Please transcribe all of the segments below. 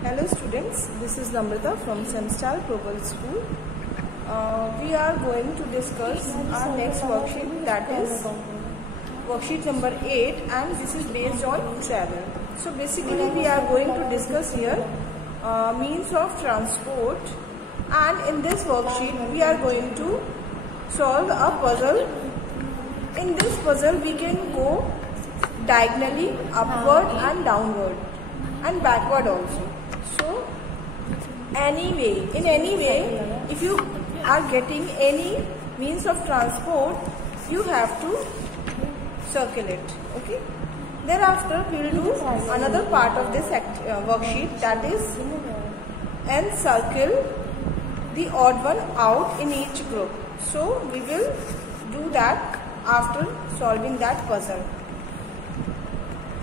Hello students, this is Namrata from Semstar Global School. We are going to discuss our next worksheet, that is worksheet number 8, and this is based on travel. So basically we are going to discuss here means of transport, and in this worksheet we are going to solve a puzzle. In this puzzle we can go diagonally, upward and downward and backward also. So in any way, if you are getting any means of transport, you have to circle it. Okay. Thereafter, we will do another part of this worksheet, that is encircle the odd one out in each group. So we will do that after solving that puzzle.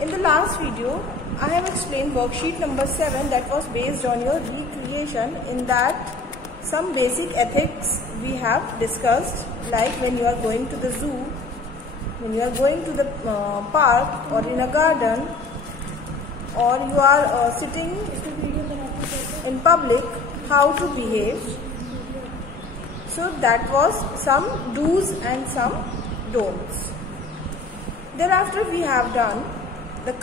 In the last video, I have explained worksheet number 7, that was based on your recreation. In that, some basic ethics we have discussed, like when you are going to the zoo, when you are going to the park or in a garden, or you are sitting in public, how to behave. So that was some do's and some don'ts. Thereafter we have done the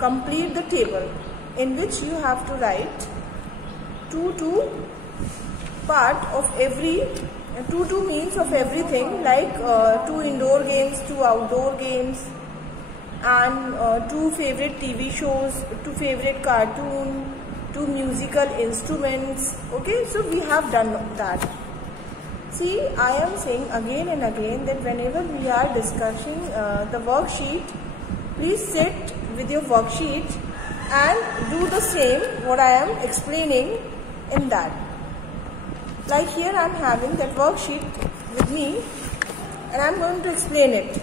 complete the table, in which you have to write two part of every two means of everything, like 2 indoor games, 2 outdoor games, and 2 favorite TV shows, 2 favorite cartoon, 2 musical instruments. Okay, so we have done that. See, I am saying again and again that whenever we are discussing the worksheet, please sit with your worksheet and do the same what I am explaining in that. Like here I am having that worksheet with me and I am going to explain it.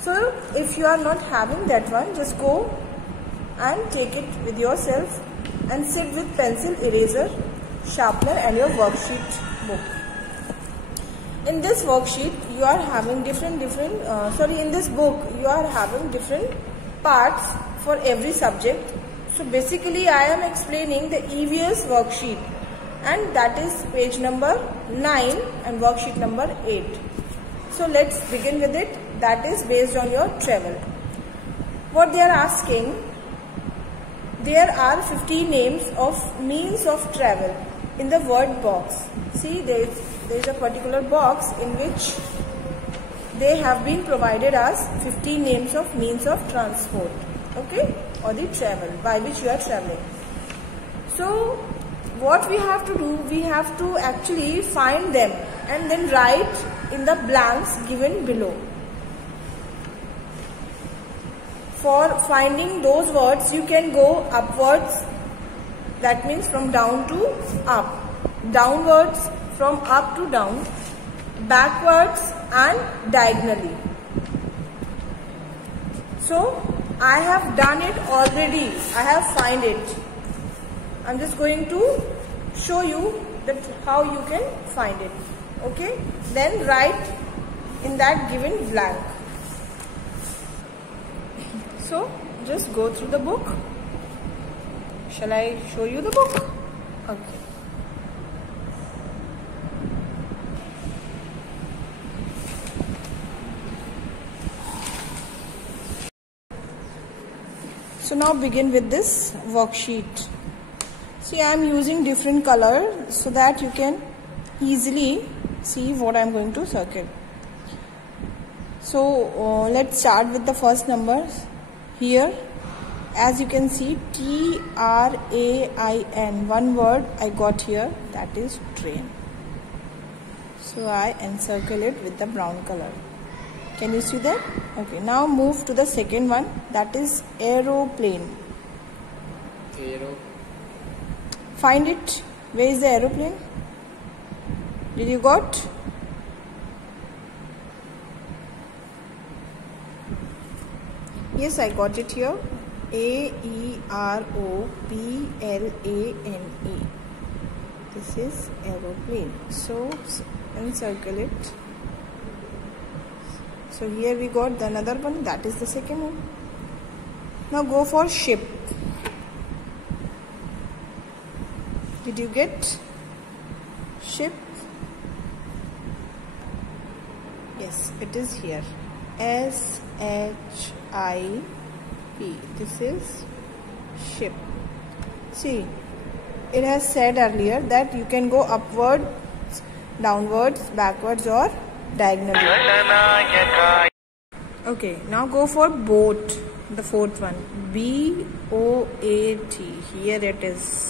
So if you are not having that one, just go and take it with yourself and sit with pencil, eraser, sharpener and your worksheet book. In this worksheet, you are having in this book, you are having different parts for every subject. So basically, I am explaining the EVS worksheet, and that is page number 9 and worksheet number 8. So let's begin with it. That is based on your travel. What they are asking, there are 50 names of means of travel in the word box. See, there is a particular box in which they have been provided as 50 names of means of transport, okay, or the travel by which you are traveling. So what we have to do, we have to actually find them and then write in the blanks given below. For finding those words, you can go upwards, that means from down to up, downwards from up to down, backwards and diagonally. So I have done it already. I have find it. I'm just going to show you that how you can find it. Okay. Then write in that given blank. So just go through the book. Shall I show you the book? Okay. So now begin with this worksheet. See, I am using different color so that you can easily see what I am going to circle. So let's start with the first numbers. Here, as you can see, TRAIN, one word I got here, that is train. So I encircle it with the brown color. Can you see that? Okay, now move to the second one, that is aeroplane. Find it. Where is the aeroplane? Did you got? Yes, I got it here. AEROPLANE. This is aeroplane. So encircle it. So here we got another one, that is the second one. Now go for ship. Did you get ship? Yes, it is here. S-H-I-P. This is ship. See, it has said earlier that you can go upwards, downwards, backwards or diagonally. Okay, now go for boat, the fourth one. B-O-A-T. Here it is.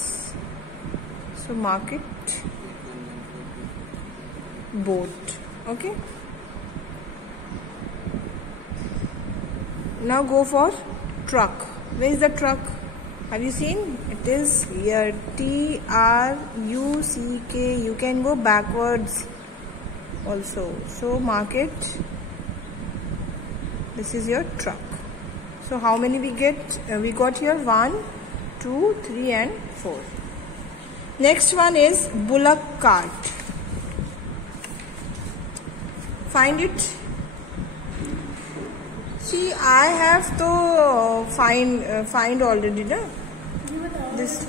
So mark it boat. Okay. Now go for truck. Where is the truck? Have you seen? It is here. T-R-U-C-K. You can go backwards also. So mark it. This is your truck. So how many we get? We got here 1, 2, 3 and 4. Next one is bullock cart. Find it. See, I have to find already, na? This.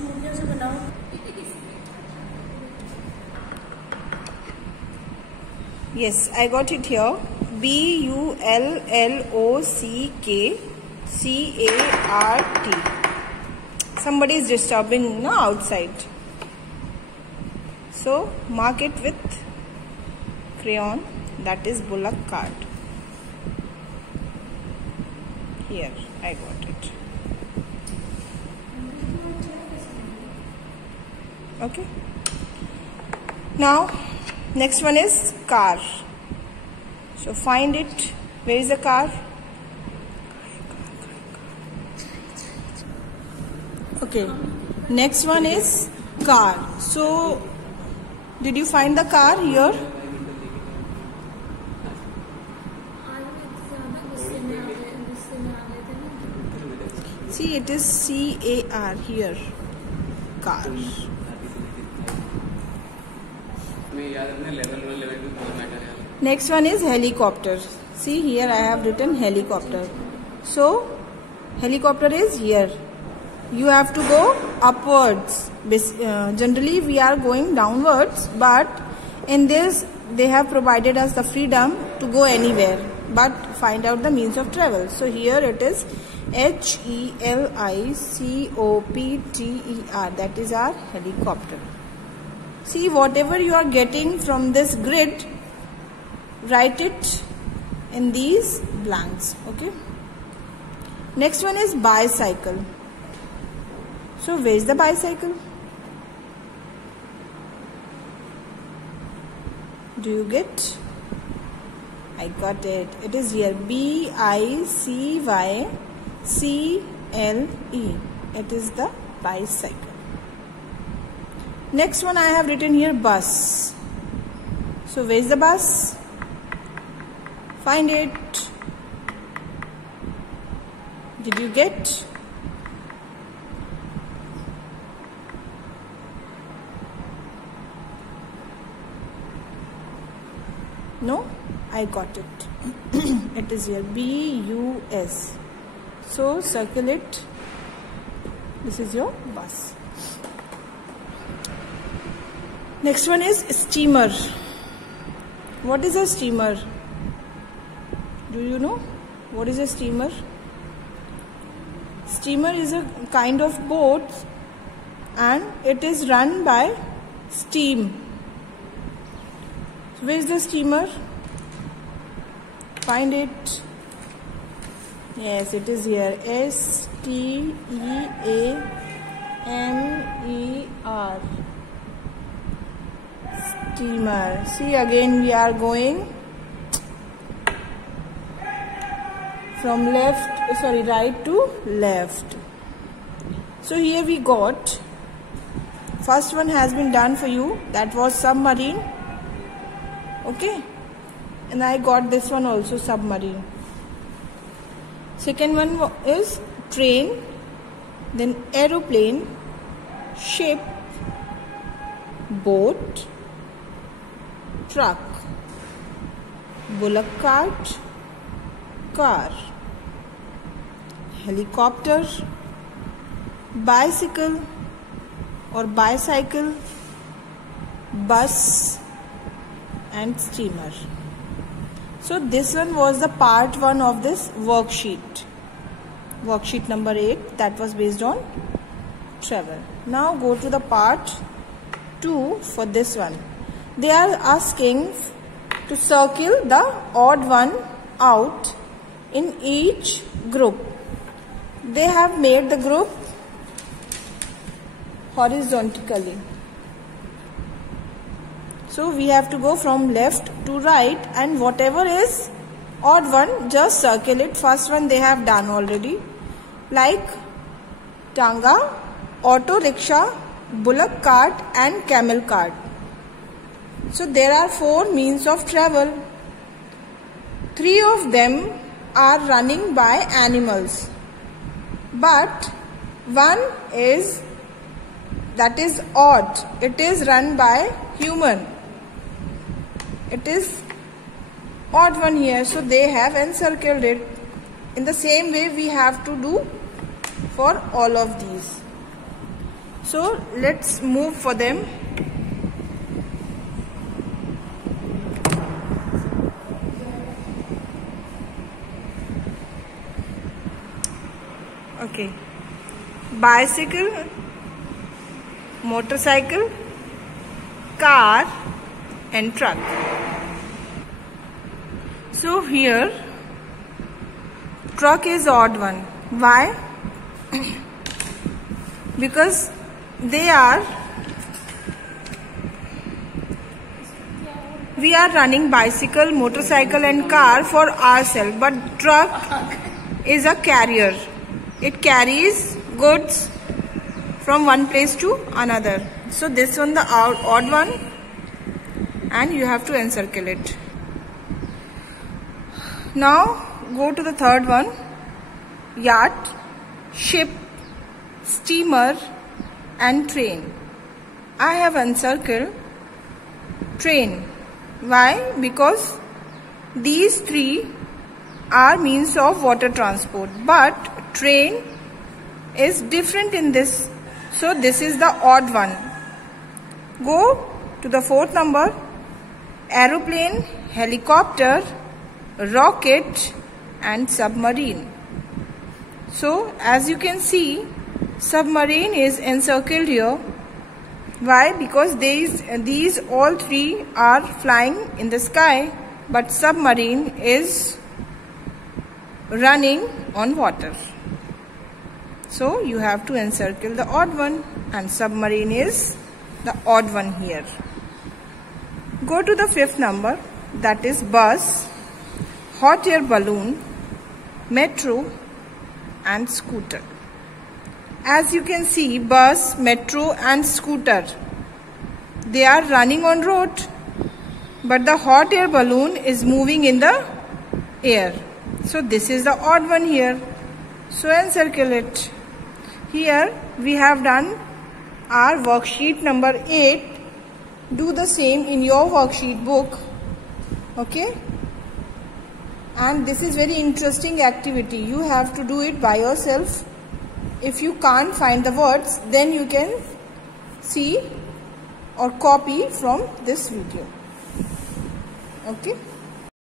Yes, I got it here. B-U-L-L-O-C-K-C-A-R-T. Somebody is disturbing outside. So mark it with crayon. That is bullock cart. Here, I got it. Okay. Now, next one is car. So find it. Where is the car? Okay. Next one is car. So, did you find the car here? See, it is C-A-R here. Car. Next one is helicopter. See, here I have written helicopter. So, helicopter is here. You have to go upwards. Generally, we are going downwards, but in this, they have provided us the freedom to go anywhere, but find out the means of travel. So, here it is Helicopter. That is our helicopter. See, whatever you are getting from this grid, write it in these blanks. Okay. Next one is bicycle. So where is the bicycle? Do you get? I got it. It is here. B-I-C-Y-C-L-E. It is the bicycle. Next one I have written here bus. So where is the bus? Find it. Did you get? No, I got it. It is here. B-U-S. So circle it. This is your bus. Next one is steamer. What is a steamer? Do you know what is a steamer? Steamer is a kind of boat and it is run by steam. Where is the steamer? Find it. Yes, it is here. S-T-E-A-M-E-R. Steamer. See, again we are going from right to left. So here we got, first one has been done for you, that was submarine. Okay, and I got this one also, submarine. Second one is train, then aeroplane, ship, boat, truck, bullock cart, car, helicopter, bicycle, or bicycle, bus and steamer. So this one was the part 1 of this worksheet. Worksheet number 8, that was based on travel. Now go to the part 2 for this one. They are asking to circle the odd one out in each group. They have made the group horizontally. So we have to go from left to right, and whatever is odd one, just circle it. First one they have done already, like tanga, auto rickshaw, bullock cart and camel cart. So there are 4 means of travel. 3 of them are running by animals, but one is, that is odd, it is run by human. It is odd one here, so they have encircled it. In the same way we have to do for all of these. So let's move for them. Okay, bicycle, motorcycle, car and truck. So here truck is odd one. Why? Because we are running bicycle, motorcycle and car for ourselves, but truck is a carrier. It carries goods from one place to another. So this one the odd one, and you have to encircle it. Now go to the third one, yacht, ship, steamer and train. I have encircled train. Why? Because these 3 are means of water transport, but train is different in this. So this is the odd one. Go to the 4th number, aeroplane, helicopter, rocket and submarine. So as you can see, submarine is encircled here. Why? Because these all 3 are flying in the sky, but submarine is running on water. So you have to encircle the odd one, and submarine is the odd one here. Go to the 5th number, that is bus, hot air balloon, metro and scooter. As you can see, bus, metro and scooter, they are running on road, but the hot air balloon is moving in the air. So this is the odd one here. So encircle it. Here we have done our worksheet number 8. Do the same in your worksheet book. Okay? And this is very interesting activity. You have to do it by yourself. If you can't find the words, then you can see or copy from this video. Okay?